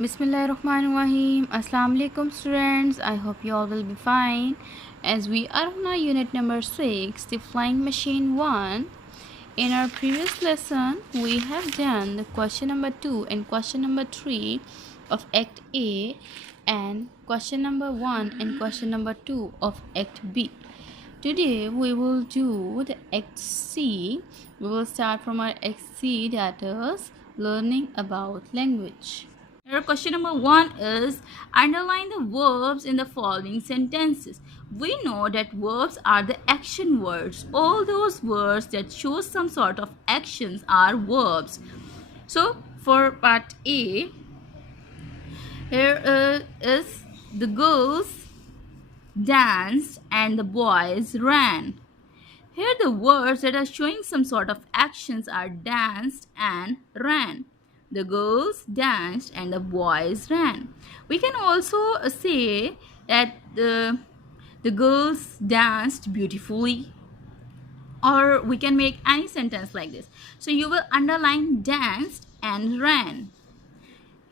Bismillahirrahmanirrahim. Assalamu alaikum students. I hope you all will be fine. As we are on our unit number 6, the flying machine 1. In our previous lesson, we have done the question number 2 and question number 3 of Act A and question number 1 and question number 2 of Act B. Today we will do the Act C. We will start from our Act C, that is learning about language. Here, question number 1 is underline the verbs in the following sentences. We know that verbs are the action words. All those words that show some sort of actions are verbs. So, for part A, here is the girls danced and the boys ran. Here the words that are showing some sort of actions are danced and ran. The girls danced and the boys ran. We can also say that the girls danced beautifully, or we can make any sentence like this. So you will underline danced and ran.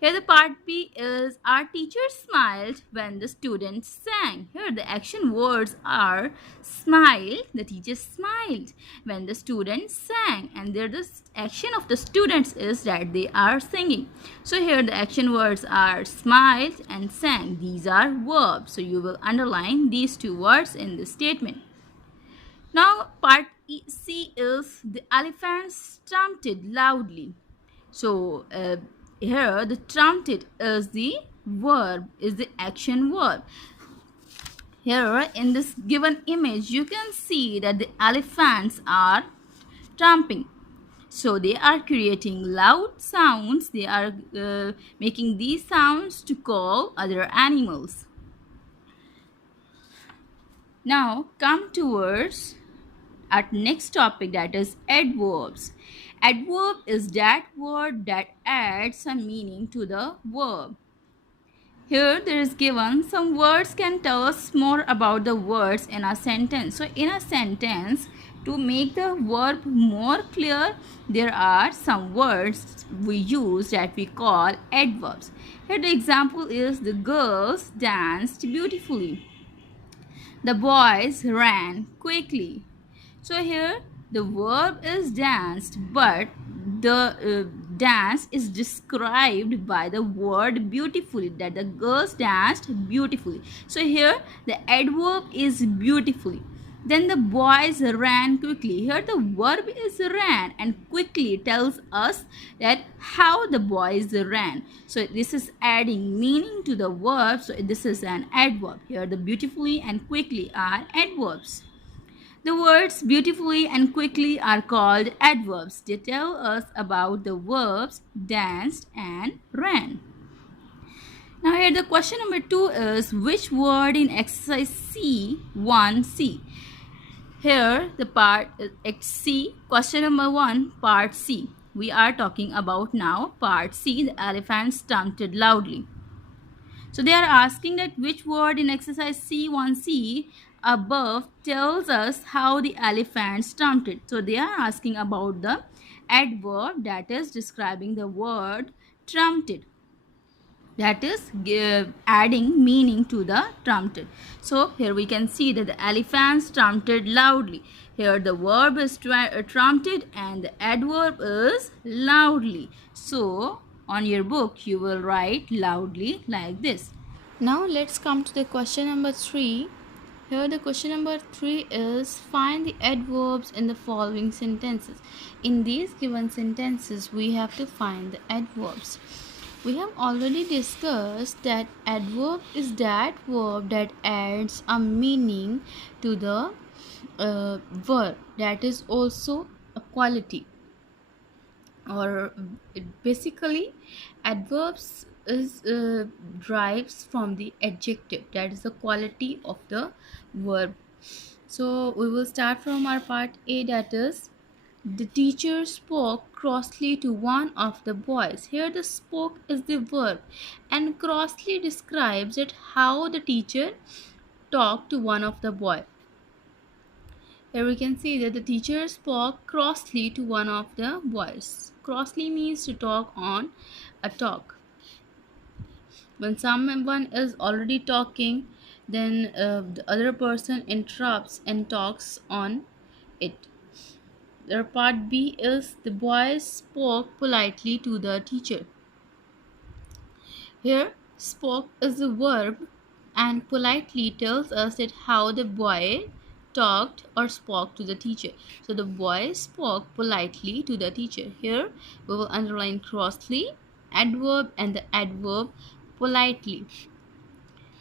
Here the part B is our teacher smiled when the students sang. Here the action words are smiled, the teacher smiled when the students sang, and there the action of the students is that they are singing. So here the action words are smiled and sang. These are verbs. So you will underline these two words in this statement. Now part C is the elephants trumpeted loudly. So here the trumpeted is the verb, is the action verb. Here in this given image you can see that the elephants are trumping. So they are creating loud sounds. They are making these sounds to call other animals. Now come towards our next topic, that is adverbs. Adverb is that word that adds some meaning to the verb. Here there is given some words can tell us more about the words in a sentence. So in a sentence, to make the verb more clear, there are some words we use that we call adverbs. Here the example is the girls danced beautifully. The boys ran quickly. So here the verb is danced, but the dance is described by the word beautifully, that the girls danced beautifully. So here the adverb is beautifully. Then the boys ran quickly. Here the verb is ran, and quickly tells us that how the boys ran. So this is adding meaning to the verb. So this is an adverb. Here the beautifully and quickly are adverbs. The words beautifully and quickly are called adverbs. They tell us about the verbs danced and ran. Now here the question number 2 is which word in exercise C1C? Here the part C, question number 1, part C. We are talking about now part C, the elephants trumpeted loudly. So they are asking that which word in exercise C1C above tells us how the elephants trumpeted. So they are asking about the adverb that is describing the word trumpeted, that is adding meaning to the trumpeted. So here we can see that the elephants trumpeted loudly. Here the verb is trumpeted and the adverb is loudly. So on your book you will write loudly like this. Now let's come to the question number 3. Here the question number 3 is find the adverbs in the following sentences. In these given sentences we have to find the adverbs. We have already discussed that adverb is that verb that adds a meaning to the verb, that is also a quality, or basically adverbs is derives from the adjective, that is the quality of the verb. So we will start from our part A, that is the teacher spoke crossly to one of the boys. Here the spoke is the verb and crossly describes it how the teacher talked to one of the boy. Here we can see that the teacher spoke crossly to one of the boys. Crossly means to talk on a talk. When someone is already talking, then the other person interrupts and talks on it. The part B is the boy spoke politely to the teacher. Here, spoke is the verb, and politely tells us that how the boy talked or spoke to the teacher. So the boy spoke politely to the teacher. Here, we will underline crossly adverb and the adverb politely.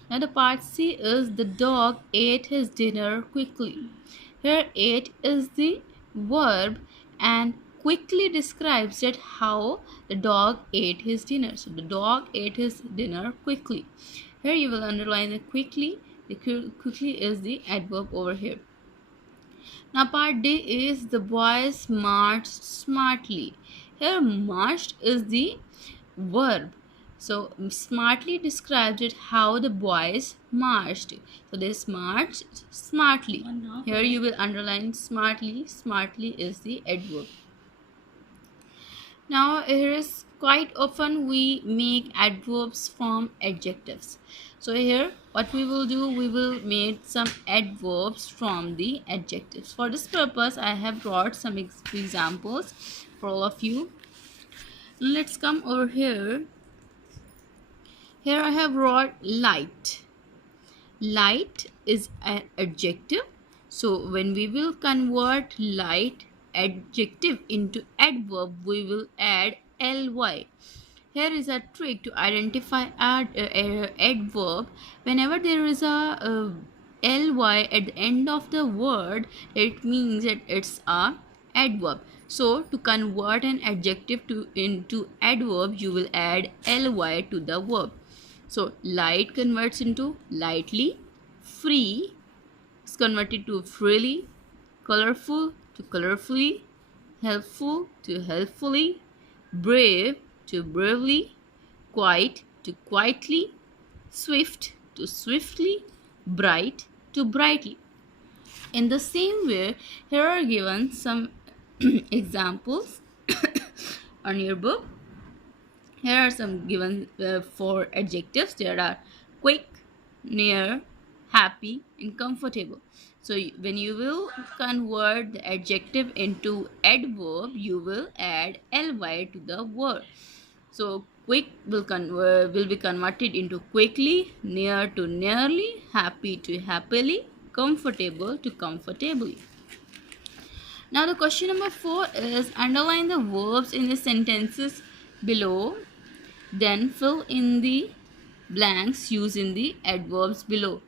Now the part C is the dog ate his dinner quickly. Here ate is the verb and quickly describes that how the dog ate his dinner. So the dog ate his dinner quickly. Here you will underline the quickly. The quickly is the adverb over here. Now part D is the boys marched smartly. Here marched is the verb. So smartly describes it how the boys marched. So they marched smartly. Here you will underline smartly. Smartly is the adverb. Now here is quite often we make adverbs from adjectives. So here what we will do, we will make some adverbs from the adjectives. For this purpose I have brought some examples for all of you. Let's come over here. Here I have brought light. Light is an adjective. So when we will convert light adjective into adverb, we will add ly. Here is a trick to identify adverb. Whenever there is a ly at the end of the word, it means that it's a adverb. So to convert an adjective into adverb, you will add ly to the verb. So light converts into lightly, free is converted to freely, colorful to colorfully, helpful to helpfully, brave to bravely, quiet to quietly, swift to swiftly, bright to brightly. In the same way, here are given some examples on your book. Here are some given for adjectives. There are quick, near, happy, and comfortable. So when you will convert the adjective into adverb, you will add ly to the word. So quick will be converted into quickly, near to nearly, happy to happily, comfortable to comfortably. Now the question number 4 is underline the verbs in the sentences below, then fill in the blanks using the adverbs below,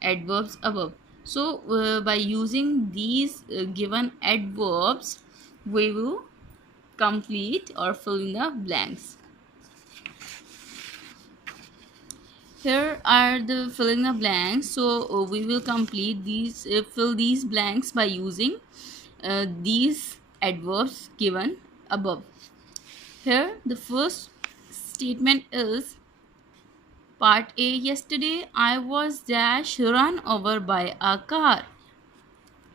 adverbs above. So by using these given adverbs, we will complete or fill in the blanks. Here are the fill in the blanks. So we will complete these, fill these blanks by using these adverbs given above. Here the first statement is part A. Yesterday I was dash run over by a car.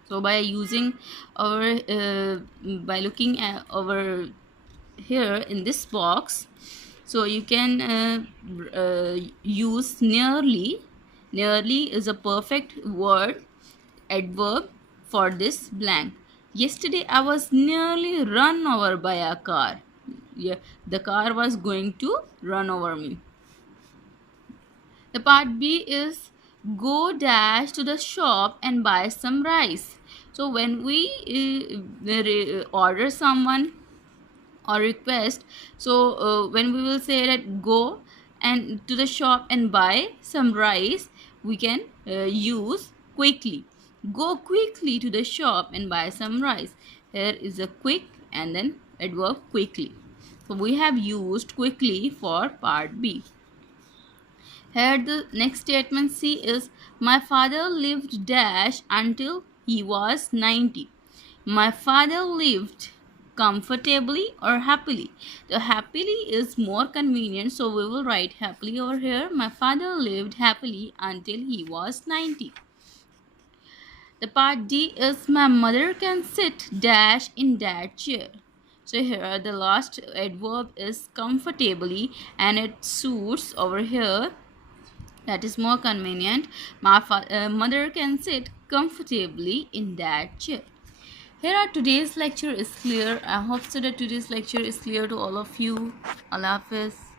So by using our by looking at over here in this box, so you can use nearly. Nearly is a perfect word adverb for this blank. Yesterday I was nearly run over by a car. Yeah, the car was going to run over me. The part B is go dash to the shop and buy some rice. So when we order someone or request, so when we will say that go and to the shop and buy some rice, we can use quickly. Go quickly to the shop and buy some rice. Here is a quick and then adverb quickly. So we have used quickly for part B. Here the next statement C is my father lived dash until he was 90. My father lived comfortably or happily. The happily is more convenient, so we will write happily over here. My father lived happily until he was 90. The part D is my mother can sit dash in that chair. So here the last adverb is comfortably, and it suits over here. That is more convenient. My mother can sit comfortably in that chair. Here our today's lecture is clear. I hope so that today's lecture is clear to all of you. Allah Hafiz.